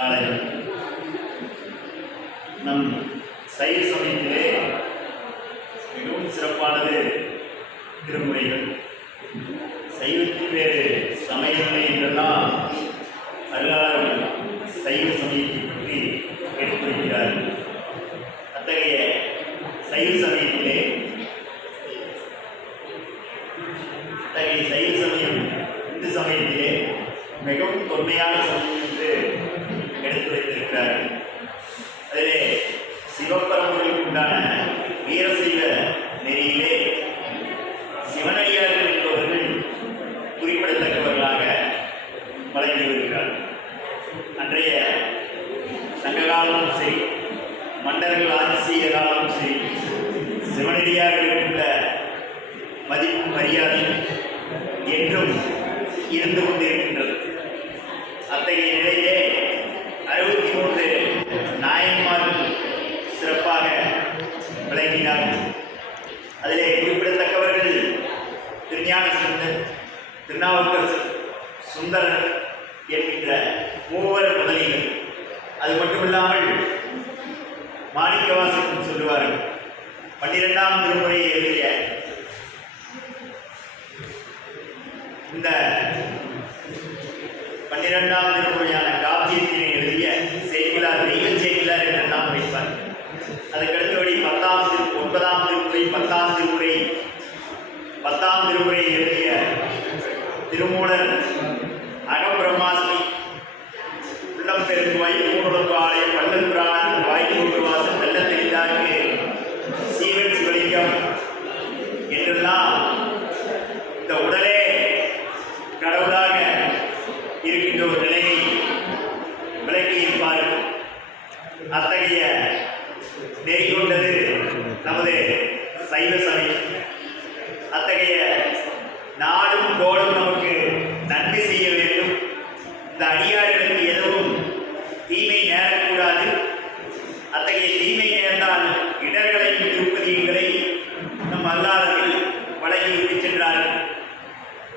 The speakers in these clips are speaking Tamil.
காலையில். நம் சைவ சமயத்திலே மிகவும் சிறப்பானது திருமுறைகள். சைவத்தின் வேறு சமயங்களை என்றெல்லாம் அருளாளர்கள் சைவ சமயத்தை பற்றி எடுத்துரைக்கிறார்கள். அத்தகைய சைவ சமயத்திலே அத்தகைய சைவ சமயம் இந்து சமயத்திலே மிகவும் தொன்மையான சமயம் என்று எடுத்துரைத்திருக்கிறார்கள் அதிலே சிவபரம்பரைக்கு உண்டான வீரசைவ நெறியிலே சிவனடியார்கள் என்பவர்கள் குறிப்பிடத்தக்கவர்களாக வழங்கி வருகிறார்கள் அன்றைய சங்ககாலமும் சரி மன்னர்கள் ஆட்சி செய்ய காலமும் சரி சிவனடியார்களுக்கு உள்ள மதிப்பு மரியாதை என்றும் இருந்து கொண்டிருக்கின்றது அத்தகைய நிலையிலே திருநாவுக்கரசர் சுந்தரர் என்கின்ற மூவர் முதலிகள். அது மட்டுமில்லாமல் மாணிக்கவாசகன் சொல்லுவார்கள். பன்னிரெண்டாம் திருமுறையை எழுதிய இந்த பன்னிரெண்டாம் திருமுறையான காப்பியத்தினை எழுதிய செய்கிறார் தெய்வ செய்கிறார் என்றெல்லாம் வைப்பார் அதுக்கடுத்து உள்ளம் பெருக்கு வைகுண்டத்து ஆலயம் வள்ளல் பிராணன் வாய்ப்பு வாசம் வெள்ள தெரிந்தாக்கு சீவன் சிவலிங்கம் என்றெல்லாம் இந்த உடலே கடவுளாக இருக்கின்ற ஒரு நிலையை விளக்கி இருப்பார்கள் அத்தகைய நெறி கொண்டது நமது சைவ சபை. அத்தகைய நாடும் கோடும் நமக்கு நன்மை செய்ய வேண்டும். இந்த அடியார்களுக்கு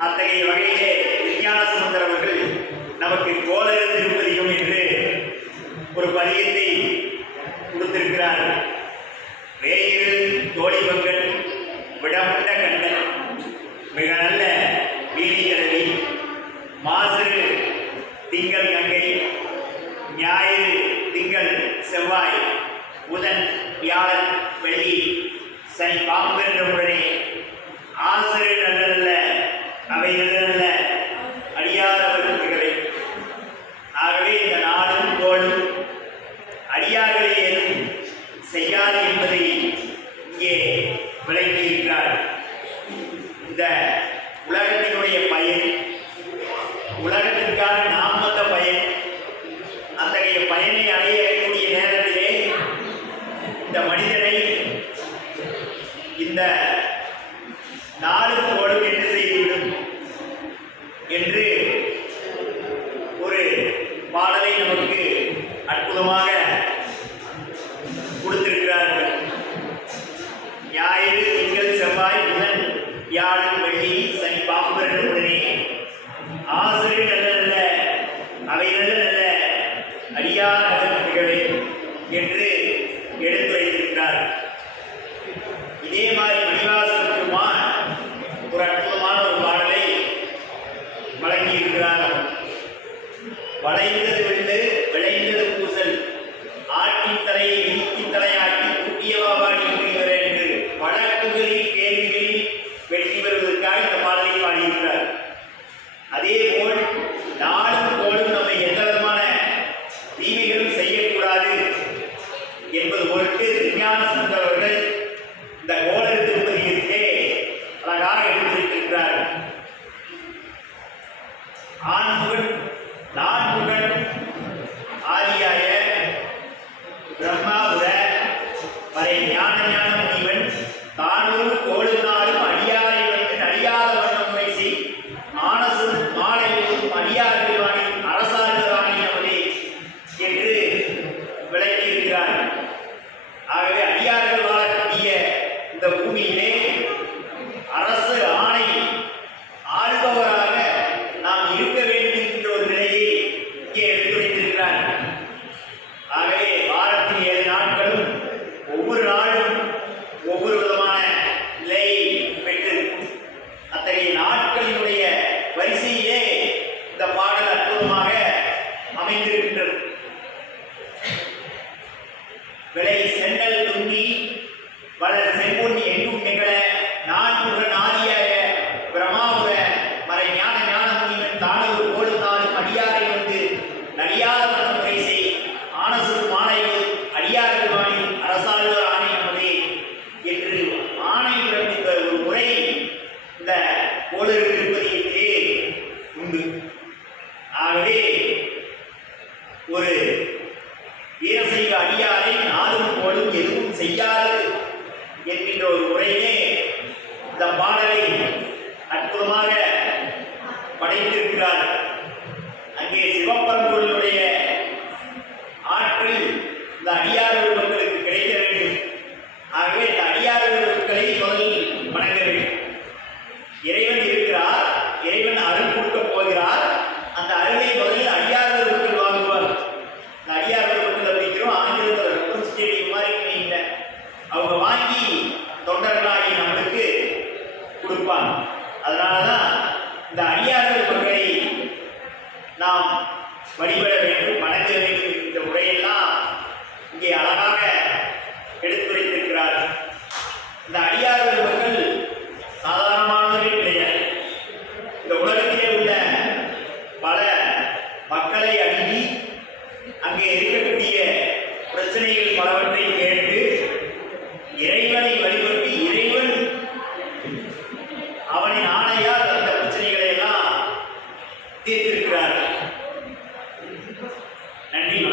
அத்தகைய வகையிலே விஞ்ஞான சுமந்தர் அவர்கள் நமக்கு கோளறு திருப்பதிகம் என்று ஒரு பதியத்தை கொடுத்திருக்கிறார்கள் வேயிறு தோழிபங்கள் விடமுட்ட கண்டன் மிக நல்ல வீதி கிழவி மாசு திங்கள் கங்கை ஞாயிறு திங்கள் செவ்வாய் புதன் வியாழன் வெள்ளி சனி பாம்பென்ற உடனே ஆசிரியர் நல்ல அவை நல்ல அடியாரவர்களே ஆகவே இந்த நாடும் கோளும் அடியார்களை ஏதும் செய்யாது என்பதை இங்கே விளங்கியிருக்கிறார் இந்த உலகத்தினுடைய பயன் உலகத்திற்கான நாம் வந்த பயன் அத்தகைய பயனை அடையக்கூடிய நேரத்திலே இந்த மனிதனை இந்த நாடு கோடும் என்ன செய்துவிடும் என்று ஒரு பாடலை நமக்கு மூலமாக கொடுத்திருக்கிறார்கள். ஞாயிறு திங்கள் செவ்வாய் புதன் வியாழன் வெள்ளி சனி பாம்பு உடனே ஆசிரியர் நல்ல நல்ல அவை நல்ல நல்ல அடியார் அகற்றுகளே என்று எடுத்துரைத்திருக்கிறார். இதே மாதிரி மணிவாச ஒரு அற்புதமான ஒரு பாடலை வழங்கி வளைந்தது விழுந்து விளை சென்னல் தும்பி வளர் செங்குன் எங்கும் நிகழ நான்குற நாதியாய பிரமாபுர மறை ஞான ஞானமுனிவன் தானூர் கோடு நாளும் அடியாரை வந்து நடியாத மனம் முறை செய் ஆனசூர் மாலையில் அடியார்கள் வாணி அரசாழ்வார் ஆணை நமதே என்று ஆணை இந்த ஒரு முறை இந்த கோளருக்கு இருப்பதையே உண்டு. ஆகவே ஒரு வீரசைவ அடியாரை நாளும் எதுவும் செய்யாது என்கின்ற ஒரு உரையிலே இந்த பாடலை அற்புதமாக படைத்திருக்கிறார். அங்கே சிவப்பரம்பொருளுடைய ஆற்றில் இந்த அடியார்கள் மக்களுக்கு கிடைக்க வேண்டும். ஆகவே இந்த அடியார்கள் மக்களை முதலில் வணங்க வேண்டும். இறைவன் இருக்கிறார் இறைவன் அருள் கொடுக்க போகிறார் அந்த அருளை முதலில் அடியார்கள் மக்கள் வாங்குவார் இந்த அடியார்கள் மக்கள் அப்படிங்கிறோம் ஆங்கிலத்தில் ரத்தம் ஸ்டேடியம் மாதிரி இல்லை அவங்க வாங்கி தொண்டர்களாகி நம்மளுக்கு கொடுப்பாங்க அதனால தான் இந்த அடியார்கள் மக்களை நாம் வழிபட வேண்டும் வணங்க வேண்டும் என்ற முறையெல்லாம் இங்கே அழகாக எடுத்துரைத்திருக்கிறார் இந்த அடியார்கள் மக்கள் சாதாரணமானவர்கள் கிடையாது இந்த உலகத்திலே உள்ள பல மக்களை அணுகி அங்கே இருக்கக்கூடிய செய்திகள் பலவற்றை கேட்டு